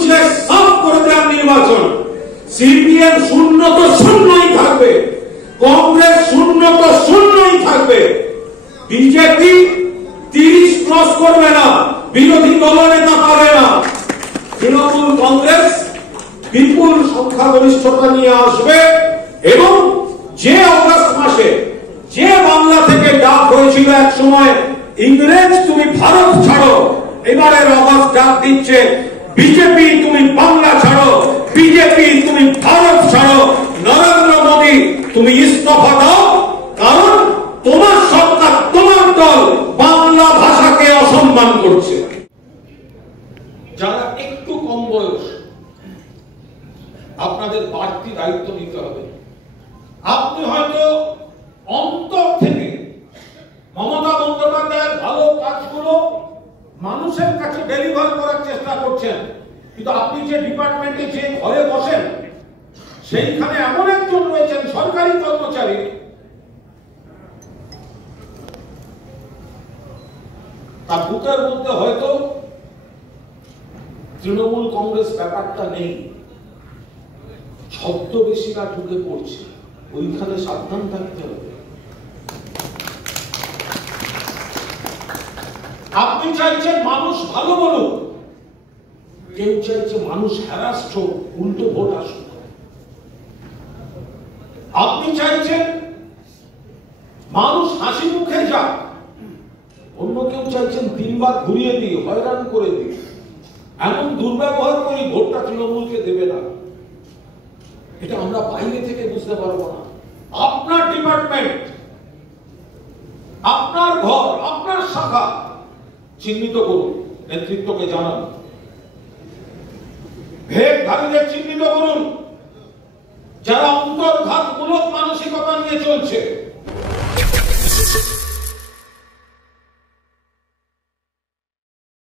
মুছে সাফ করে দেওয়ার নির্বাচন। সিপিএম শূন্য তো শূন্যই থাকবে, কংগ্রেস শূন্য তো শূন্যই থাকবে, বিজেপি 30 ক্রস করবে না, বিরোধী দলনেতা পাবে না, তৃণমূল কংগ্রেস বিপুল সংখ্যাগরিষ্ঠতা নিয়ে আসবে। এবং যে অগাস্ট মাসে যে বাংলা থেকে ডাক হয়েছিল এক সময়, ইংরেজ তুমি ভারত ছাড়ো, এবারের অগাস্ট ডাক দিচ্ছে বিজেপি তুমি বাংলা ছাড়ো, বিজেপি তুমি ভারত ছাড়ো, নরেন্দ্র মোদী তুমি ইস্তফা দাও, কারণ তোমার সরকার তোমার দল বাংলা ভাষাকে অসম্মান করছে। যারা একটু কম বয়স, আপনাদের বাড়তি দায়িত্ব নিতে হবে। আপনি হয়তো অন্তর থেকে মমতা বন্দ্যোপাধ্যায়ের ভালো কাজগুলো মানুষের কাছে ডেলিভার করার চেষ্টা করছেন, কিন্তু আপনি যে ডিপার্টমেন্টে যে ঘরে বসেন, সেইখানে এমন একজন রয়েছেন সরকারি কর্মচারী, তার বুকের মধ্যে হয়তো তৃণমূল কংগ্রেস ব্যাপারটা নেই, ছদ্মবেশীরা ঢুকে পড়ছে, ওইখানে সাবধান থাকতে হবে। আপনি চাইছেন মানুষ ভালো বলুক, কেউ চাইছে মানুষ হ্যারাস্ট হোক, উল্টো ভোট আসুক। আপনি চাইছেন মানুষ হাসি মুখে যাক, অন্য কেউ চাইছেন 3 বার ঘুরিয়ে দিয়ে হয়রান করে দিয়ে এমন দুর্ব্যবহার করি ভোটটা তৃণমূলকে দেবে না। এটা আমরা বাইরে থেকে বুঝতে পারবো না। আপনার ডিপার্টমেন্ট, আপনার ঘর, আপনার শাখা চিহ্নিত করুন, নেতৃত্বকে জানান, ভেদধারীদের চিহ্নিত করুন, যারা অন্তর্ঘাতমূলক মানসিকতা নিয়ে চলছে।